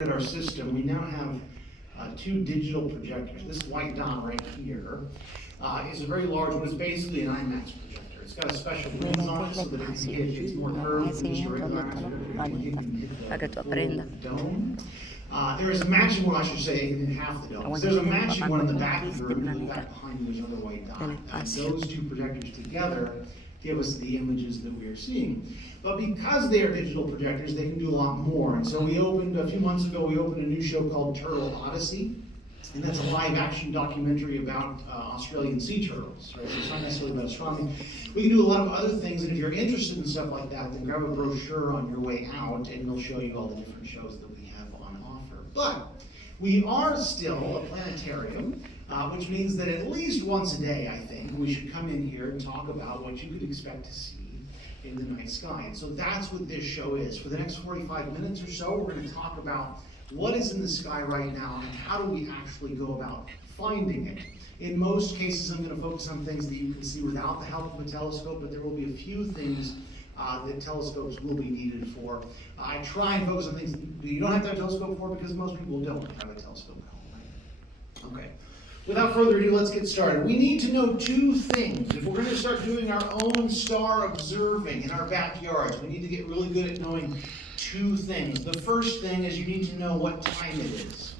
At our system, we now have two digital projectors. This white dot right here is a very large one. It's basically an IMAX projector. It's got a special lens on it so that it can hit. It's more curved than just a regular IMAX dome. There is a matching one, I should say, in half the dome. There's a matching one in the back of the room. In the back behind you, there's another white dot. Those two projectors together give us the images that we are seeing. But because they are digital projectors, they can do a lot more. And so a few months ago, we opened a new show called Turtle Odyssey. And that's a live action documentary about Australian sea turtles, right? So it's not necessarily about astronomy. We can do a lot of other things, and if you're interested in stuff like that, then grab a brochure on your way out, and it'll show you all the different shows that we have on offer. But we are still a planetarium, which means that at least once a day, I think, we should come in here and talk about what you could expect to see in the night sky. And so that's what this show is. For the next 45 minutes or so, we're going to talk about what is in the sky right now and how do we actually go about finding it. In most cases, I'm going to focus on things that you can see without the help of a telescope, but there will be a few things that telescopes will be needed for. I try and focus on things that you don't have to have a telescope for because most people don't have a telescope at home, right? Okay. Without further ado, let's get started. We need to know two things. If we're going to start doing our own star observing in our backyards, we need to get really good at knowing two things. The first thing is you need to know what time it is.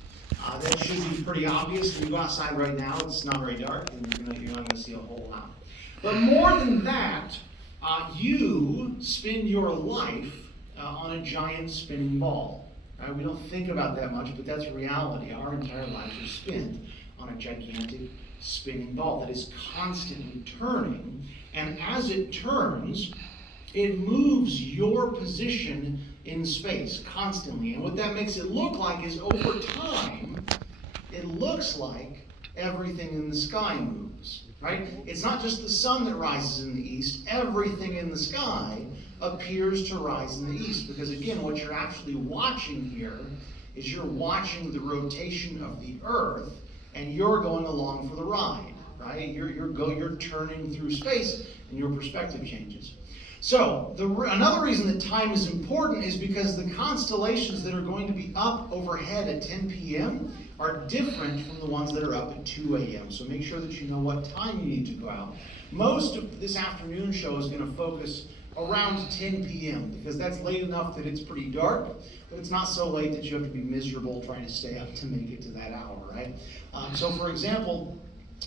That should be pretty obvious. If you go outside right now, it's not very dark, and you're not going to see a whole lot. But more than that, you spend your life on a giant spinning ball. Right? We don't think about that much, but that's reality. Our entire lives are spent on a gigantic spinning ball that is constantly turning, and as it turns, it moves your position in space constantly. And what that makes it look like is over time, it looks like everything in the sky moves, right? It's not just the sun that rises in the east. Everything in the sky appears to rise in the east, because again, what you're actually watching here is you're watching the rotation of the Earth, and you're going along for the ride, right? You're turning through space, and your perspective changes. So another reason that time is important is because the constellations that are going to be up overhead at 10 p.m. are different from the ones that are up at 2 a.m. So make sure that you know what time you need to go out. Most of this afternoon show is going to focus around 10 p.m. because that's late enough that it's pretty dark, but it's not so late that you have to be miserable trying to stay up to make it to that hour, right? So for example,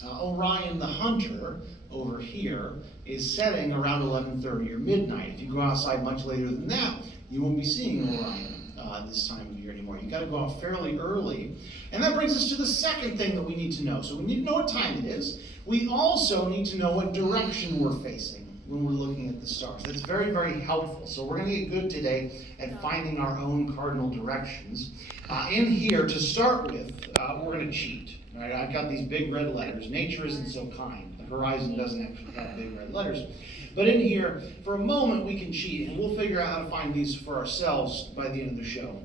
Orion the Hunter over here is setting around 11:30 or midnight. If you go outside much later than that, you won't be seeing Orion this time of year anymore. You've got to go out fairly early. And that brings us to the second thing that we need to know. So we need to know what time it is. We also need to know what direction we're facing when we're looking at the stars. That's very, very helpful. So we're going to get good today at finding our own cardinal directions. In here, to start with, we're going to cheat. Right? I've got these big red letters. Nature isn't so kind. The horizon doesn't actually have big red letters. But in here, for a moment, we can cheat, and we'll figure out how to find these for ourselves by the end of the show.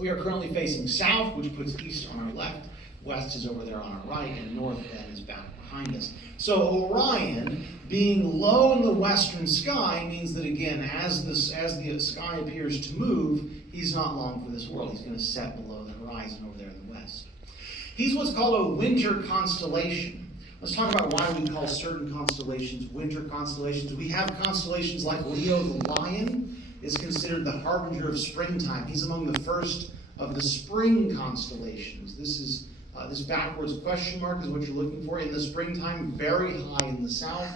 We are currently facing south, which puts east on our left. West is over there on our right, and north then is back behind us. So Orion, being low in the western sky, means that again, as the sky appears to move, he's not long for this world. He's going to set below the horizon over there in the west. He's what's called a winter constellation. Let's talk about why we call certain constellations winter constellations. We have constellations like Leo the Lion is considered the harbinger of springtime. He's among the first of the spring constellations. This backwards question mark is what you're looking for. In the springtime, very high in the south.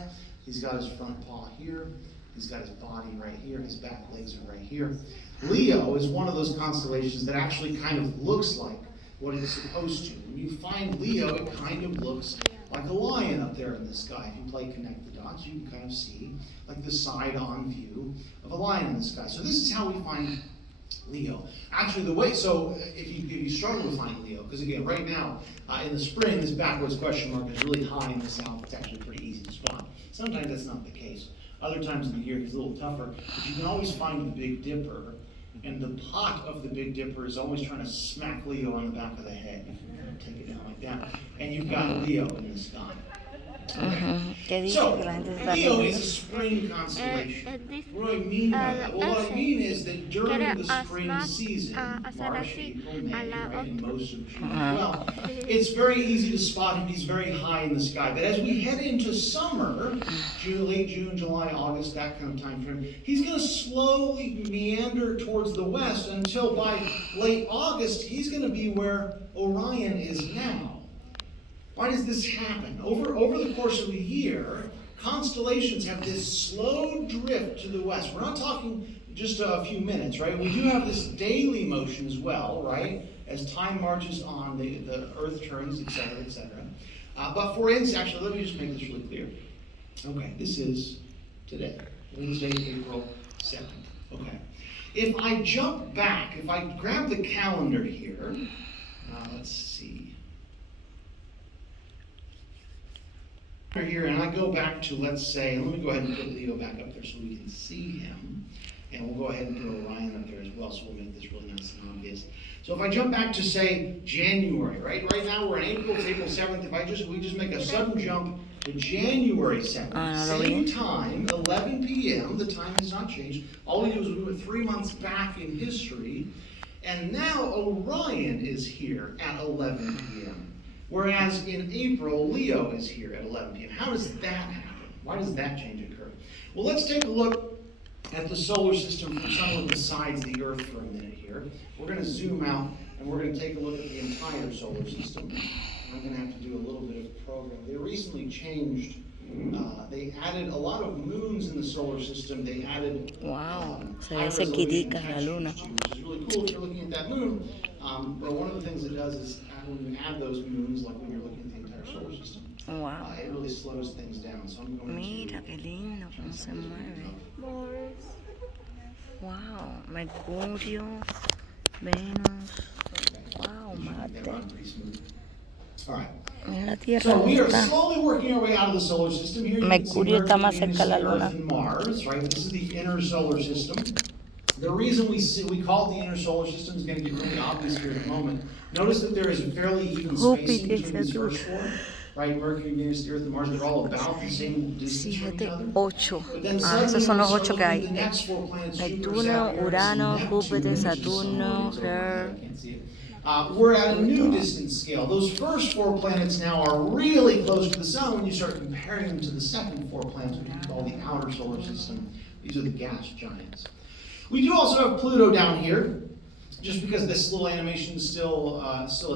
He's got his front paw here. He's got his body right here. His back legs are right here. Leo is one of those constellations that actually kind of looks like what it's supposed to. When you find Leo, it kind of looks like a lion up there in the sky. If you play connect the dots, you can kind of see like the side-on view of a lion in the sky. So this is how we find Leo. Actually, if you struggle to find Leo, because again, right now, in the spring, this backwards question mark is really high in the south. It's actually pretty easy to spot. Sometimes that's not the case. Other times of the year, it's a little tougher. But you can always find the Big Dipper, and the pot of the Big Dipper is always trying to smack Leo on the back of the head. Take it down like that. And you've got Leo in the sky. ¿Qué dice So, que la gente se está Leo riendo? is a spring constellation. Es What do I mean by that? Well, what I ese mean is that during quiere the spring season, hacer March, así April, a May, la right, and otra. most of June as well, it's very easy to spot him. He's very high in the sky. But as we head into summer, late June, July, August, that kind of time frame, he's going to slowly meander towards the west until by late August, he's going to be where Orion is now. Why does this happen? Over the course of a year, constellations have this slow drift to the west. We're not talking just a few minutes, right? We do have this daily motion as well, right? As time marches on, the Earth turns, etc., etc. But for instance, actually, let me just make this really clear. Okay, this is today, Wednesday, April 7th. Okay. If I jump back, if I grab the calendar here, let's see. Here, and I go back to, let's say, let me go ahead and put Leo back up there so we can see him. And we'll go ahead and put Orion up there as well, so we'll make this really nice and obvious. So if I jump back to, say, January, right? Right now we're in April, it's April 7th. If we just make a sudden jump to January 7th, same time, 11 p.m., the time has not changed. All we do is we went 3 months back in history, and now Orion is here at 11 p.m. Whereas in April, Leo is here at 11 p.m. How does that happen? Why does that change occur? Well, let's take a look at the solar system from some of the sides of the Earth for a minute here. We're going to zoom out, and we're going to take a look at the entire solar system. I'm going to have to do a little bit of programming. They recently changed, they added a lot of moons in the solar system. They added Se ve cerquitica la luna. which is really cool if you're looking at that moon. But one of the things it does is when you add those moons, like when you're looking at the entire solar system, it really slows things down. So I'm going Mira qué lindo cómo se mueve. Wow, Mercurio, Venus, wow, Marte. All right. Mira la Tierra. So we are slowly working our way out of the solar system. Here you can see Mercurio está más Venus, cerca de la Earth, luna. and Mars, right? This is the inner solar system. The reason we call it the inner solar system is going to get really obvious here in a moment. Notice that there is a fairly even spacing between these first four, right? Mercury, Venus, the Earth, and Mars, they're all about the same distance from each other. 8. But then Esos son los 8 que hay. the next four planets, Jupiter, Neptuno, Saturn, Urano, Neptune, Júpiter, which is Saturno, somewhere Her. I can't see it. We're at a new distance scale. Those first four planets now are really close to the sun when you start comparing them to the second four planets, which we call the outer solar system. These are the gas giants. We do also have Pluto down here, just because this little animation is still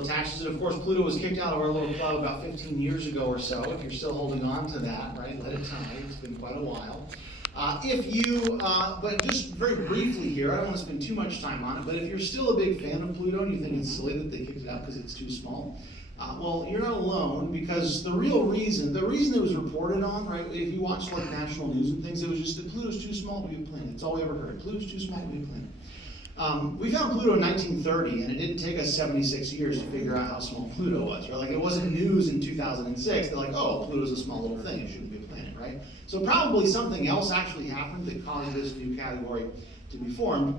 attached to it. Of course, Pluto was kicked out of our little club about 15 years ago or so. If you're still holding on to that, right, let it die. It's been quite a while. But just very briefly here, I don't want to spend too much time on it, but if you're still a big fan of Pluto and you think it's silly that they kicked it out because it's too small, well, you're not alone, because the reason it was reported on, right, if you watch like national news and things, it was just that Pluto's too small to be a planet. That's all we ever heard. Pluto's too small to be a planet. We found Pluto in 1930, and it didn't take us 76 years to figure out how small Pluto was, right? Like, it wasn't news in 2006. They're like, oh, Pluto's a small little thing. It shouldn't be a planet, right? So probably something else actually happened that caused this new category to be formed.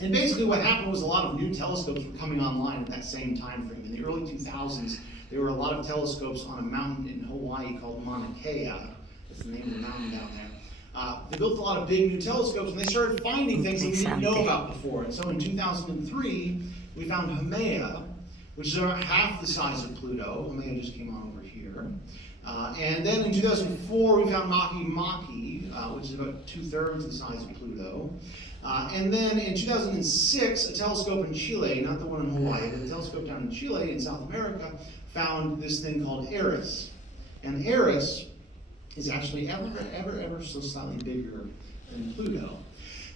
And basically what happened was a lot of new telescopes were coming online at that same time frame. In the early 2000s, there were a lot of telescopes on a mountain in Hawaii called Mauna Kea. That's the name of the mountain down there. They built a lot of big new telescopes, and they started finding things that we didn't know about before. And so in 2003, we found Haumea, which is about half the size of Pluto. Haumea just came on over here. And then in 2004, we found Makemake, which is about 2/3 the size of Pluto. And then in 2006, a telescope in Chile, not the one in Hawaii, but a telescope down in Chile in South America, found this thing called Eris. And Eris is actually ever so slightly bigger than Pluto.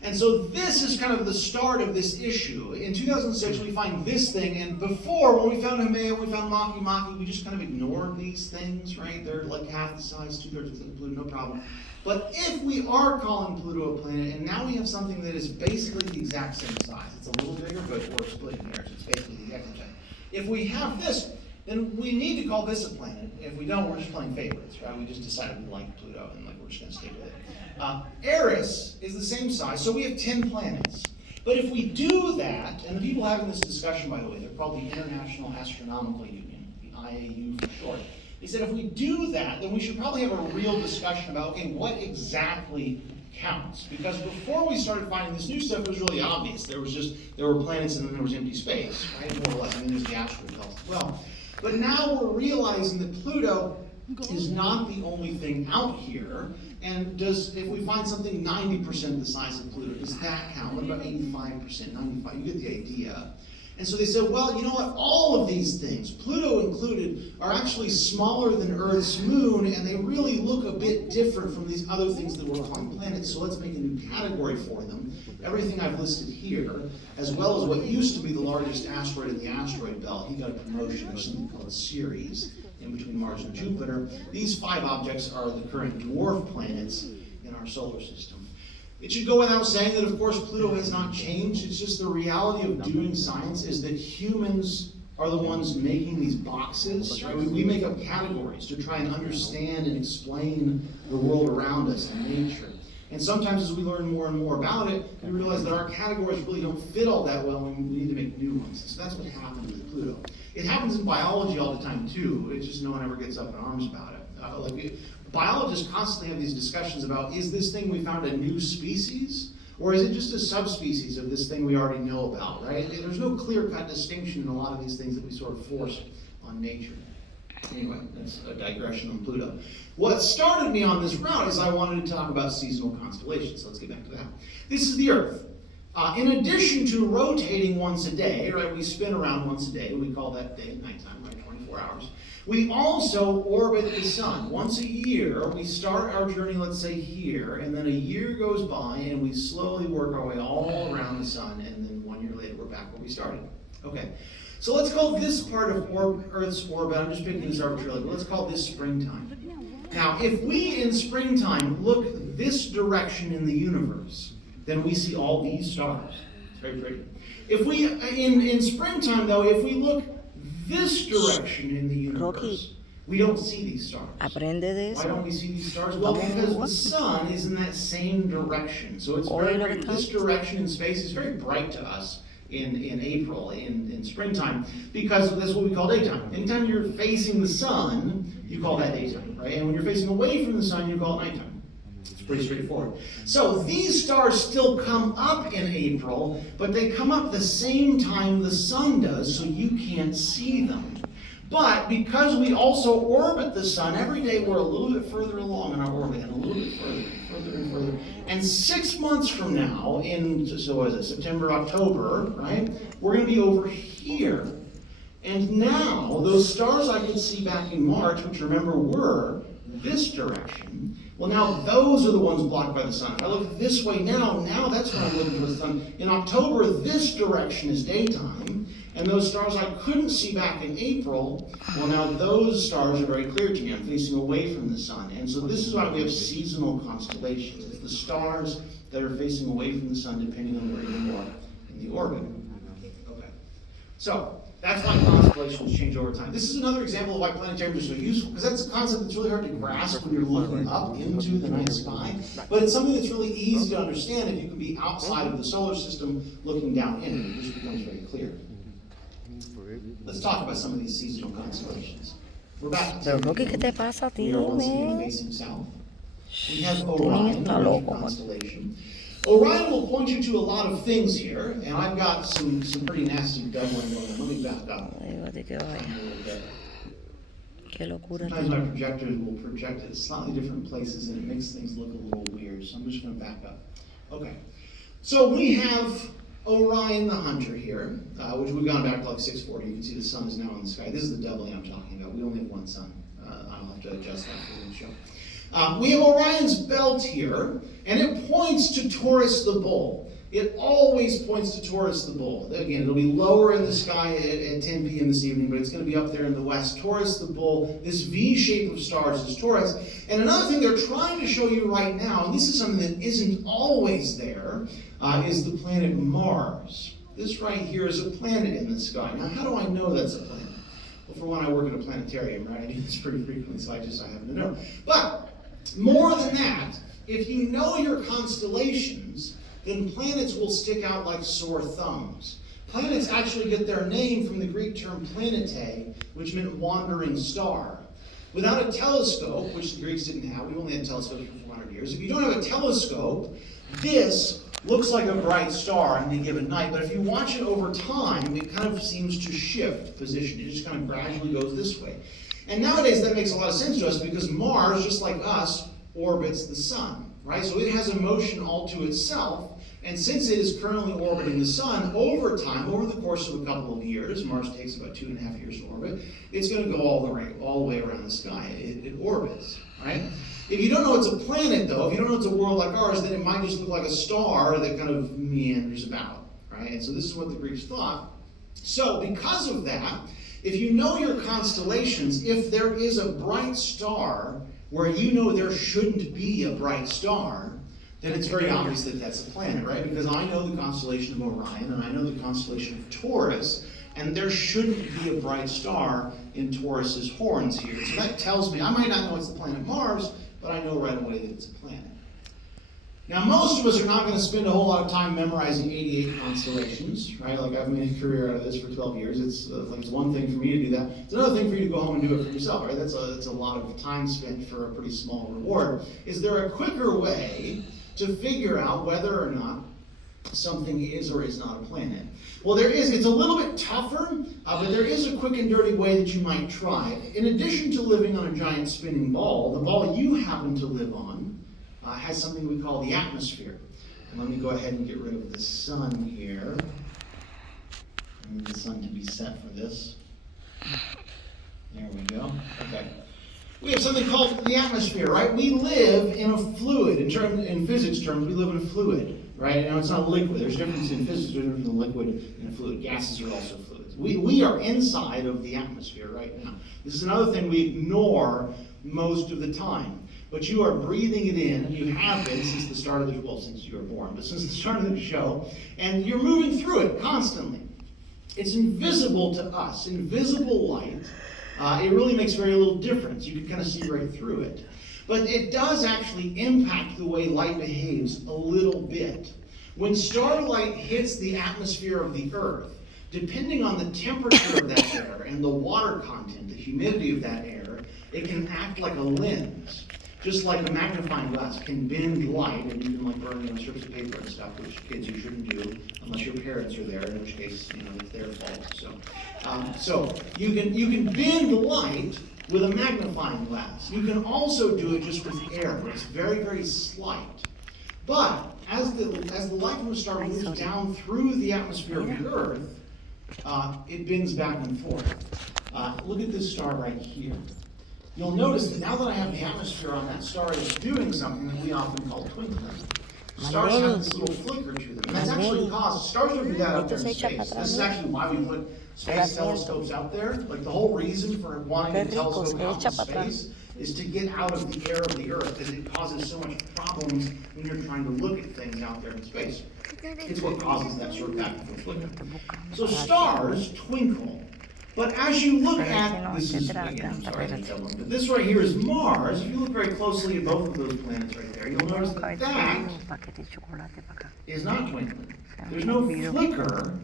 And so this is kind of the start of this issue. In 2006, we find this thing, and before, when we found Haumea, we found Makemake, we just kind of ignored these things, right? They're like half the size, 2/3 of Pluto, no problem. But if we are calling Pluto a planet, and now we have something that is basically the exact same size, it's a little bigger, but we're splitting hairs, it's basically the exact same. If we have this, then we need to call this a planet. If we don't, we're just playing favorites, right? We just decided we like Pluto, and like we're just going to stick with it. Eris is the same size, so we have 10 planets. But if we do that, and the people having this discussion, by the way, they're called the International Astronomical Union, the IAU for short. He said if we do that, then we should probably have a real discussion about, okay, what exactly counts? Because before we started finding this new stuff, it was really obvious. There were planets and then there was empty space, right? More or less. I mean, there's the asteroid belt as well. But now we're realizing that Pluto is not the only thing out here. And if we find something 90% the size of Pluto, does that count? What about 85%, 95%? You get the idea. And so they said, well, you know what? All of these things, Pluto included, are actually smaller than Earth's moon, and they really look a bit different from these other things that we're calling planets. So let's make a new category for them. Everything I've listed here, as well as what used to be the largest asteroid in the asteroid belt, he got a promotion or something called Ceres, in between Mars and Jupiter. These 5 objects are the current dwarf planets in our solar system. It should go without saying that, of course, Pluto has not changed. It's just the reality of doing science is that humans are the ones making these boxes. Right? We make up categories to try and understand and explain the world around us and nature. And sometimes as we learn more and more about it, we realize that our categories really don't fit all that well and we need to make new ones. So that's what happened with Pluto. It happens in biology all the time too. It's just no one ever gets up in arms about it. Biologists constantly have these discussions about, is this thing we found a new species? Or is it just a subspecies of this thing we already know about, right? There's no clear-cut distinction in a lot of these things that we sort of force on nature. Anyway, that's a digression on Pluto. What started me on this route is I wanted to talk about seasonal constellations. So let's get back to that. This is the Earth. In addition to rotating once a day, right, we spin around once a day. We call that day and nighttime, right, 24 hours. We also orbit the sun. Once a year, we start our journey, let's say here, and then a year goes by, and we slowly work our way all around the sun, and then 1 year later, we're back where we started. Okay, so let's call this part of Earth's orbit, I'm just picking this arbitrarily, but let's call this springtime. Now, if we in springtime look this direction in the universe, then we see all these stars. It's very pretty. If we, in springtime though, if we look this direction in the universe, we don't see these stars. Aprende de Why eso. don't we see these stars? Well, because the sun is in that same direction. So it's very, this direction in space is very bright to us in April, in springtime, because that's what we call daytime. Anytime you're facing the sun, you call that daytime, right? And when you're facing away from the sun, you call it nighttime. It's pretty straightforward. So these stars still come up in April, but they come up the same time the sun does, so you can't see them. But because we also orbit the sun, every day we're a little bit further along in our orbit, and a little bit further and further. And 6 months from now, September, October, right, we're going to be over here. And now, those stars I could see back in March, which remember were this direction, well, now those are the ones blocked by the sun. If I look this way now that's when I'm looking for the sun. In October, this direction is daytime, and those stars I couldn't see back in April, well, now those stars are very clear to me. I'm facing away from the sun. And so this is why we have seasonal constellations. It's the stars that are facing away from the sun, depending on where you are in the orbit. Okay. So that's why constellations change over time. This is another example of why planetariums are so useful, because that's a concept that's really hard to grasp when you're looking up into the night sky. But it's something that's really easy to understand if you can be outside of the solar system looking down in it. It just becomes very clear. Let's talk about some of these seasonal constellations. We're back to Pero Rocky, ¿qué te pasa a ti, we are once again man? facing south. We have Tu niño Orion, está the loco. constellation. Orion will point you to a lot of things here, and I've got some pretty nasty doubling going on. Let me back up Ay, va a que a vaya. little bit. Qué locura. Sometimes my projectors will project at slightly different places, and it makes things look a little weird, so I'm just going to back up. Okay, so we have Orion the Hunter here, which we've gone back to like 640. You can see the sun is now in the sky. This is the doubling I'm talking about. We only have one sun. I'll have to adjust that for the show. We have Orion's belt here, and it points to Taurus the Bull. It always points to Taurus the Bull. Again, it'll be lower in the sky at 10 p.m. this evening, but it's going to be up there in the west. Taurus the Bull, this V shape of stars is Taurus. And another thing they're trying to show you right now, and this is something that isn't always there, is the planet Mars. This right here is a planet in the sky. Now, how do I know that's a planet? Well, for one, I work at a planetarium, right? I do this pretty frequently, so I happen to know. But more than that, if you know your constellations, then planets will stick out like sore thumbs. Planets actually get their name from the Greek term planetae, which meant wandering star. Without a telescope, which the Greeks didn't have, we only had telescopes for 400 years. If you don't have a telescope, this looks like a bright star on any given night, but if you watch it over time, it kind of seems to shift position. It just kind of gradually goes this way. And nowadays that makes a lot of sense to us because Mars, just like us, orbits the sun, right? So it has a motion all to itself, and since it is currently orbiting the sun, over time, over the course of a couple of years, Mars takes about 2.5 years to orbit, it's going to go all the way around the sky. It orbits, right? If you don't know it's a planet, though, if you don't know it's a world like ours, then it might just look like a star that kind of meanders about, right? And so this is what the Greeks thought. So because of that, if you know your constellations, if there is a bright star where you know there shouldn't be a bright star, then it's very obvious that that's a planet, right? Because I know the constellation of Orion, and I know the constellation of Taurus, and there shouldn't be a bright star in Taurus's horns here. So that tells me, I might not know it's the planet Mars, but I know right away that it's a planet. Now, most of us are not going to spend a whole lot of time memorizing 88 constellations, right? Like, I've made a career out of this for 12 years. It's one thing for me to do that. It's another thing for you to go home and do it for yourself, right? That's a lot of time spent for a pretty small reward. Is there a quicker way to figure out whether or not something is or is not a planet? Well, there is. It's a little bit tougher, but there is a quick and dirty way that you might try. In addition to living on a giant spinning ball, the ball you happen to live on has something we call the atmosphere. And let me go ahead and get rid of the sun here. I need the sun to be set for this. There we go. Okay. We have something called the atmosphere, right? We live in a fluid. In physics terms, we live in a fluid, right? Now, it's not a liquid. There's a difference in physics between a liquid and a fluid. Gases are also fluids. We are inside of the atmosphere right now. This is another thing we ignore most of the time. But you are breathing it in, and you have been since the start of the, well, since you were born, but since the start of the show, and you're moving through it constantly. It's invisible to us, invisible light. It really makes very little difference. You can kind of see right through it. But it does actually impact the way light behaves a little bit. When starlight hits the atmosphere of the Earth, depending on the temperature of that air and the water content, the humidity of that air, it can act like a lens. Just like a magnifying glass can bend light, and you can like burn strips of paper and stuff, which kids you shouldn't do unless your parents are there, in which case it's their fault. So you can bend light with a magnifying glass. You can also do it just with air. It's very, very slight. But as the light from a star moves down through the atmosphere of the Earth, it bends back and forth. Look at this star right here. You'll notice that now that I have the atmosphere on, that star is doing something that we often call twinkling. Stars have this little flicker to them. And that's actually caused, stars don't do that out there in space. This is actually why we put space telescopes out there. Like the whole reason for wanting a telescope out in space is to get out of the air of the Earth, because it causes so much problems when you're trying to look at things out there in space. It's what causes that sort of back and forth flicker. So stars twinkle. But as you look at, this is, again, I'm sorry to tell them, but this right here is Mars. If you look very closely at both of those planets right there, you'll notice that that is not twinkling. There's no flicker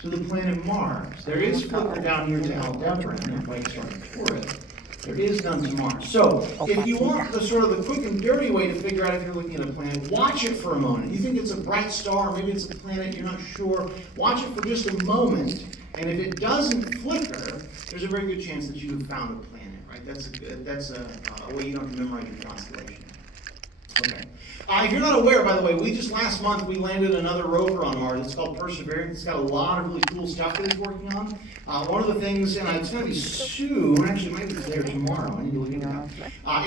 to the planet Mars. There is flicker down here to Aldebaran, the white star Taurus. There is none to Mars. So, if you want the sort of the quick and dirty way to figure out if you're looking at a planet, watch it for a moment. You think it's a bright star, maybe it's a planet, you're not sure. Watch it for just a moment. And if it doesn't flicker, there's a very good chance that you have found a planet, right? That's a way you don't have to memorize your constellation. Okay. If you're not aware, by the way, last month we landed another rover on Mars. It's called Perseverance. It's got a lot of really cool stuff that it's working on. One of the things, and it's going to be soon, actually it might be today or tomorrow, I need to look into that.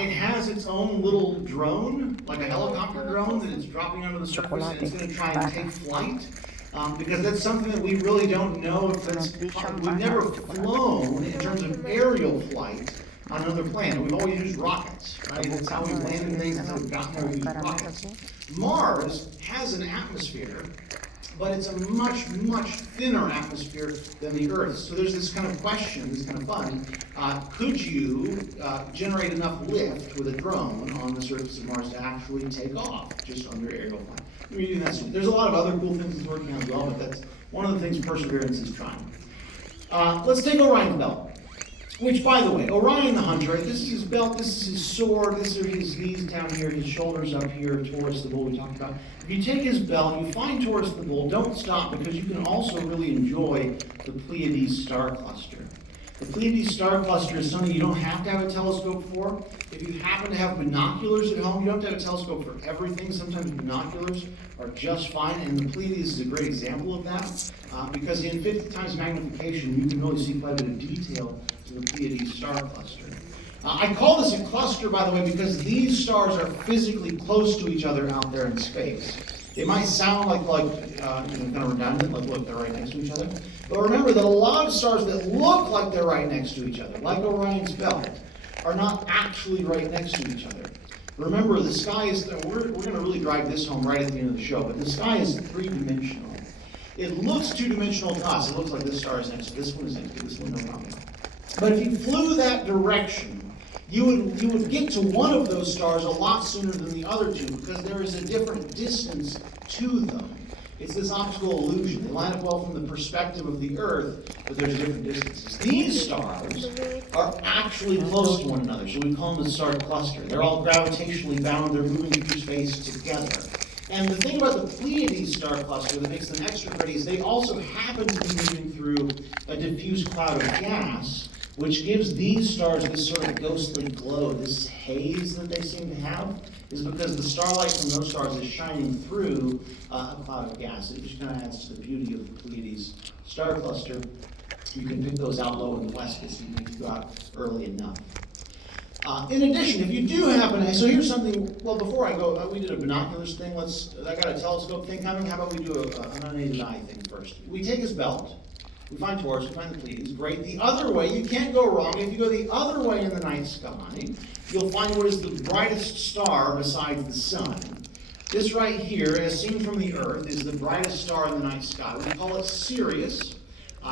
It has its own little drone, like a helicopter drone, that it's dropping onto the surface, and it's going to try and take flight. Because that's something that we really don't know if that's, we've never flown in terms of aerial flight on another planet. We've always used rockets, right? That's how we've landed things, that's how we've gotten there, we use rockets. Mars has an atmosphere, but it's a much, much thinner atmosphere than the Earth. So there's this kind of question, this kind of fun, could you generate enough lift with a drone on the surface of Mars to actually take off just under aerial flight? There's a lot of other cool things it's working on as well, but that's one of the things Perseverance is trying. Let's take Orion's belt. Which, by the way, Orion the Hunter, this is his belt, this is his sword, this are his knees down here, his shoulders up here, Taurus the Bull we talked about. If you take his belt, you find Taurus the Bull, don't stop, because you can also really enjoy the Pleiades star cluster. The Pleiades star cluster is something you don't have to have a telescope for. If you happen to have binoculars at home, you don't have to have a telescope for everything. Sometimes binoculars are just fine, and the Pleiades is a great example of that, because in 50 times magnification, you can really see quite a bit of detail to the Pleiades star cluster. I call this a cluster, by the way, because these stars are physically close to each other out there in space. It might sound like kind of redundant, like look, they're right next to each other. But remember that a lot of stars that look like they're right next to each other, like Orion's belt, are not actually right next to each other. Remember, the sky is, we're going to really drive this home right at the end of the show, but the sky is three-dimensional. It looks two-dimensional to us. It looks like this star is next to this one, is next to this one, no problem. But if you flew that direction, you would get to one of those stars a lot sooner than the other two, because there is a different distance to them. It's this optical illusion. They line up well from the perspective of the Earth, but there's different distances. These stars are actually close to one another, so we call them the star cluster. They're all gravitationally bound. They're moving through space together. And the thing about the Pleiades star cluster that makes them extra pretty is they also happen to be moving through a diffuse cloud of gas, which gives these stars this sort of ghostly glow, this haze that they seem to have, is because the starlight from those stars is shining through a cloud of gas. It just kind of adds to the beauty of the Pleiades star cluster. You can pick those out low in the west because you need to go out early enough. In addition, if you do happen to, so here's something, well, before I go, we did a binoculars thing, I got a telescope thing coming, how about we do an unaided eye thing first? We take his belt, we find Taurus, we find the Pleiades, great. The other way, you can't go wrong. If you go the other way in the night sky, you'll find what is the brightest star besides the sun. This right here, as seen from the Earth, is the brightest star in the night sky. We call it Sirius.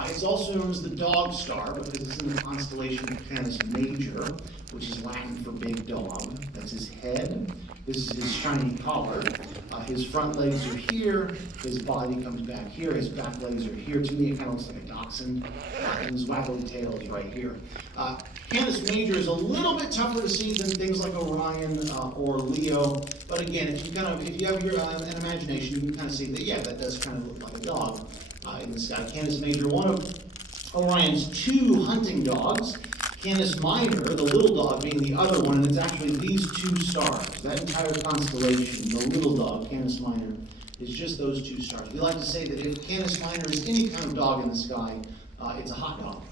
It's also known as the dog star because it's in the constellation of Canis Major, which is Latin for big dog. That's his head. This is his shiny collar. His front legs are here. His body comes back here. His back legs are here. To me, it kind of looks like a dachshund. And his waggly tail is right here. Canis Major is a little bit tougher to see than things like Orion or Leo. But again, if you have an imagination, you can kind of see that, yeah, that does kind of look like a dog in the sky. Canis Major, one of Orion's two hunting dogs. Canis Minor, the little dog, being the other one, and it's actually these two stars. That entire constellation, the little dog, Canis Minor, is just those two stars. We like to say that if Canis Minor is any kind of dog in the sky, it's a hot dog.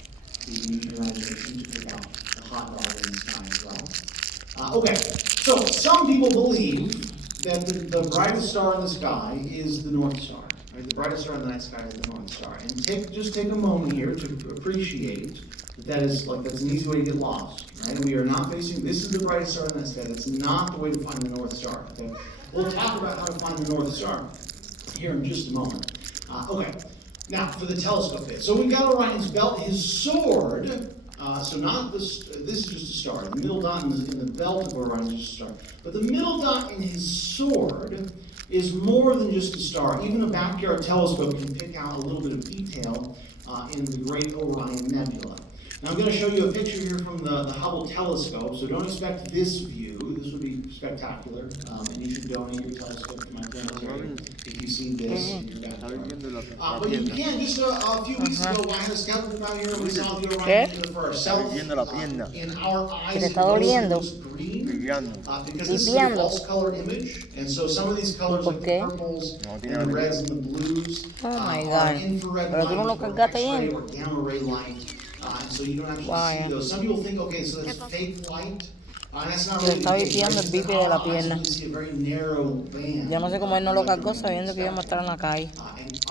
You can use your imagination to pick out the hot dog in the sky as well. Okay, so some people believe that the brightest star in the sky is the North Star. Right? The brightest star in the night sky is the North Star. And just take a moment here to appreciate that's an easy way to get lost, right? And we are not facing, this is the brightest star in the sky. That's not the way to find the North Star, okay? We'll talk about how to find the North Star here in just a moment. Okay, now for the telescope bit. So we've got Orion's belt, his sword, so not this is just a star. The middle dot in the belt of Orion is just a star. But the middle dot in his sword is more than just a star. Even a backyard telescope can pick out a little bit of detail in the Great Orion Nebula. Now I'm going to show you a picture here from the Hubble telescope, so don't expect this view. This would be spectacular, and you should donate your telescope to my planetarium if you see this in your backyard. But you can, just a few weeks ago, I had a scout group out here, and we saw the Orion Nebula for ourselves. In our eyes, it looks green, because this is a false color image, and so some of these colors, like the purples, and the reds, and the blues, are infrared light, or X-ray, or gamma ray light. And so you don't actually see those. Some people think, okay, so that's fake light. And that's not really the case. Right? It's that our eyes only see a very narrow band. Yo no sé cómo él no lo cargó sabiendo que íbamos a estar en la calle.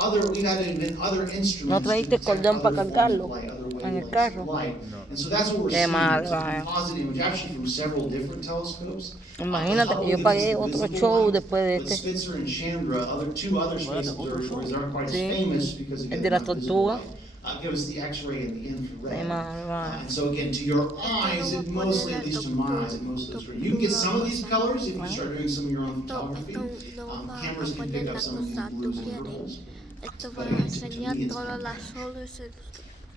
And we've had to invent other instruments. ¿No trajiste cordón para cargarlo en el carro? And so that's what we're seeing. It's a composite image, actually from several different telescopes. Imagínate que yo pagué otro show después de este. Spitzer and Chandra, two other space observatories aren't quite as famous because El de las tortugas. Give us the X-ray and the infrared. And so again, to your eyes, it mostly, at least to my eyes, it mostly looks green. You can get some of these colors if you start doing some of your own photography. Cameras can pick up some of these blues and purples. But again, to me, it's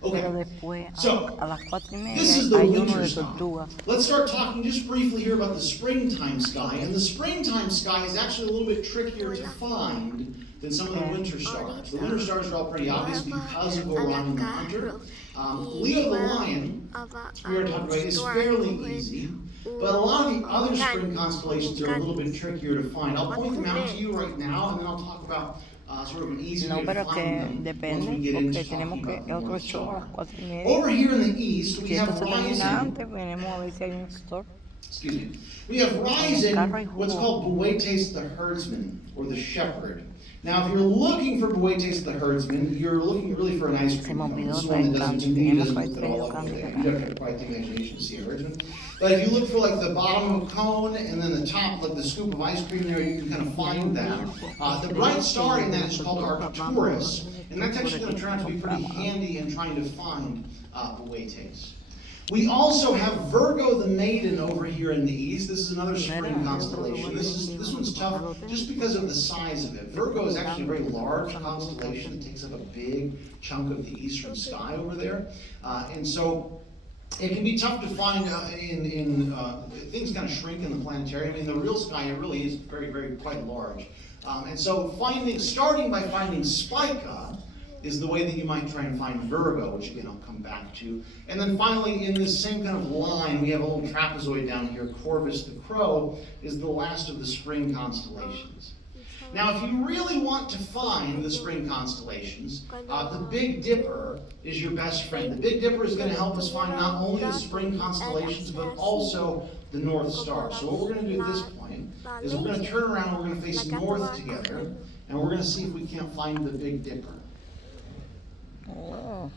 Pero después, So, a las 4:30, this is the hay uno winter de sky. tortuga. Let's start talking just briefly here about the springtime sky. And the springtime sky is actually a little bit trickier to find than some of the winter stars. The winter stars are all pretty obvious because of Orion the Hunter. Leo the Lion, we are talking about, is fairly easy. But a lot of the other spring constellations are a little bit trickier to find. I'll point them out to you right now, and then I'll talk about sort of an easy No, way to pero find que them once we depende, get porque into tenemos talking que about the otro North show a las Star. 4:30. Over here in the east, we Si have esto se termina rising. antes, venimos a ver si hay un store. Excuse me. We have rising what's called Pleiades the herdsman, or the shepherd. Now, if you're looking for Pleiades the herdsman, you're looking really for an ice cream cone. This is one that doesn't, to me, doesn't look at all like that. You'd have to have quite the imagination to see a herdsman. But if you look for like the bottom of a cone and then the top, like the scoop of ice cream there, you can kind of find that. The bright star in that is called Arcturus, and that's actually going to turn out to be pretty handy in trying to find Pleiades. We also have Virgo the Maiden over here in the east. This is another spring constellation. This one's tough just because of the size of it. Virgo is actually a very large constellation. It takes up a big chunk of the eastern sky over there. And so it can be tough to find things kind of shrink in the planetarium. In the real sky, it really is very, very quite large. And so starting by finding Spica is the way that you might try and find Virgo, which again I'll come back to. And then finally, in this same kind of line, we have a little trapezoid down here. Corvus the Crow is the last of the spring constellations. Now, if you really want to find the spring constellations, the Big Dipper is your best friend. The Big Dipper is going to help us find not only the spring constellations, but also the North Star. So what we're going to do at this point is we're going to turn around, we're going to face north together, and we're going to see if we can't find the Big Dipper. Oh.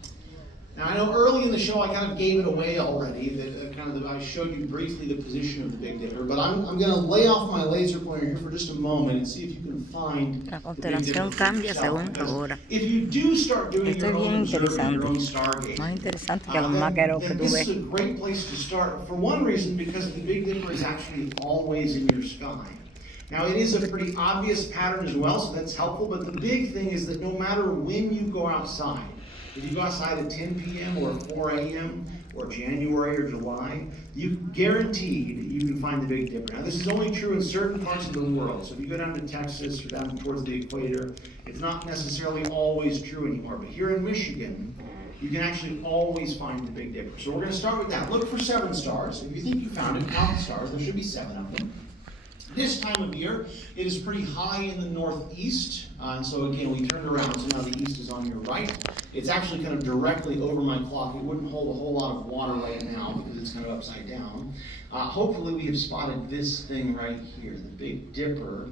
Now, I know early in the show I kind of gave it away already, that I showed you briefly the position of the Big Dipper, but I'm going to lay off my laser pointer here for just a moment and see if you can find La the Big Dipper constelación for cambia yourself. según la hora. If you do start doing Esto your es bien own observing, your interesante. own stargazing, Más interesante que los then máqueros que tú this ves. is a great place to start, for one reason, because the Big Dipper is actually always in your sky. Now, it is a pretty obvious pattern as well, so that's helpful, but the big thing is that no matter when you go outside, if you go outside at 10 p.m. or 4 a.m. or January or July, you guaranteed you can find the Big Dipper. Now, this is only true in certain parts of the world. So if you go down to Texas or down towards the equator, it's not necessarily always true anymore. But here in Michigan, you can actually always find the Big Dipper. So we're going to start with that. Look for 7 stars. If you think you found it, count the stars. There should be 7 of them. This time of year, it is pretty high in the northeast, and so again, we turned around, so now the east is on your right. It's actually kind of directly over my clock. It wouldn't hold a whole lot of water right now because it's kind of upside down. Hopefully we have spotted this thing right here. The Big Dipper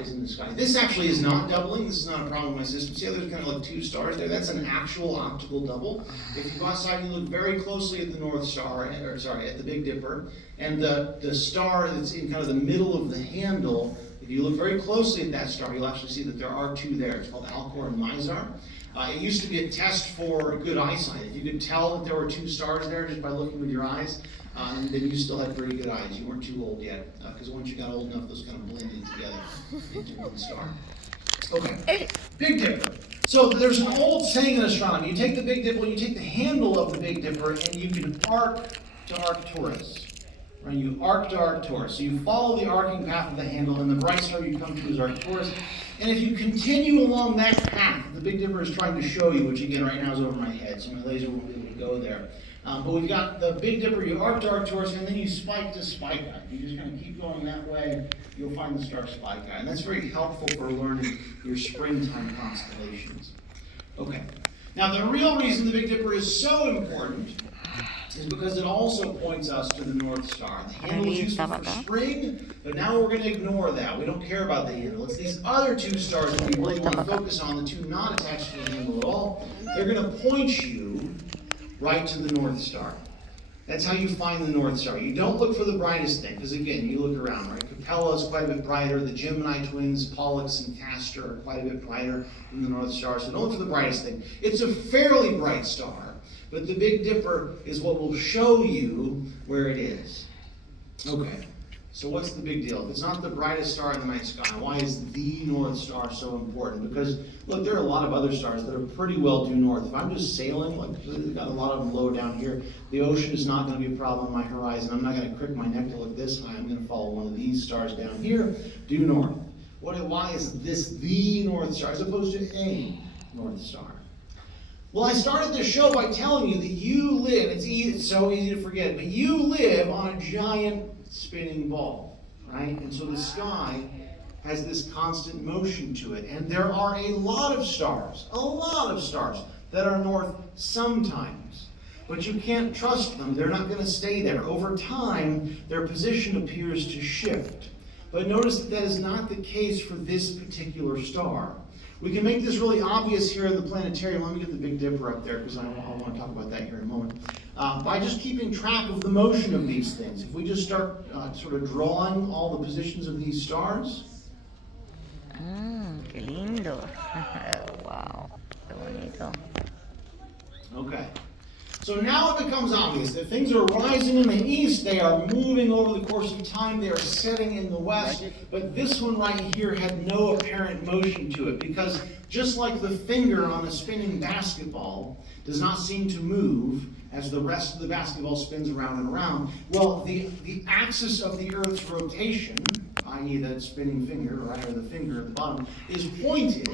is in the sky. This actually is not doubling. This is not a problem with my system. See how there's kind of like 2 stars there? That's an actual optical double. If you go outside and you look very closely at the North Star, at the Big Dipper, and the star that's in kind of the middle of the handle, if you look very closely at that star, you'll actually see that there are 2 there. It's called Alcor and Mizar. It used to be a test for good eyesight. If you could tell that there were 2 stars there just by looking with your eyes, then you still had pretty good eyes. You weren't too old yet, because once you got old enough, those kind of blended together into one star. Okay, Big Dipper. So there's an old saying in astronomy. You take the Big Dipper, you take the handle of the Big Dipper, and you can arc to Arcturus. Right? You arc to Arcturus. So you follow the arcing path of the handle, and the bright star you come to is Arcturus. And if you continue along that path, the Big Dipper is trying to show you, which again right now is over my head, so my laser won't be able to go there. But we've got the Big Dipper, you arc to Arcturus, and then you spike to Spica. You just kind of keep going that way, you'll find the star Spica. And that's very helpful for learning your springtime constellations. Okay. Now the real reason the Big Dipper is so important is because it also points us to the North Star. The handle is useful for spring, but now we're going to ignore that. We don't care about the handle. It's these other 2 stars that we really want to focus on, the 2 not attached to the handle at all. They're going to point you right to the North Star. That's how you find the North Star. You don't look for the brightest thing, because again, you look around, right? Capella is quite a bit brighter. The Gemini twins, Pollux and Castor, are quite a bit brighter than the North Star. So don't look for the brightest thing. It's a fairly bright star, but the Big Dipper is what will show you where it is. Okay. So what's the big deal? If it's not the brightest star in the night sky, why is the North Star so important? Because, look, there are a lot of other stars that are pretty well due north. If I'm just sailing, like, we've got a lot of them low down here, the ocean is not going to be a problem on my horizon. I'm not going to crick my neck to look this high. I'm going to follow one of these stars down here, due north. Why is this the North Star as opposed to a North Star? Well, I started this show by telling you that you live, it's so easy to forget, but you live on a giant spinning ball, right? And so the sky has this constant motion to it. And there are a lot of stars that are north sometimes. But you can't trust them. They're not going to stay there. Over time, their position appears to shift. But notice that is not the case for this particular star. We can make this really obvious here in the planetarium. Let me get the Big Dipper up there because I want to talk about that here in a moment. By just keeping track of the motion of these things. If we just start sort of drawing all the positions of these stars. Qué lindo. Wow, qué bonito. Okay. So now it becomes obvious that things are rising in the east, they are moving over the course of time, they are setting in the west, but this one right here had no apparent motion to it, because just like the finger on a spinning basketball does not seem to move as the rest of the basketball spins around and around, well, the axis of the Earth's rotation, i.e. that spinning finger, right, or the finger at the bottom, is pointed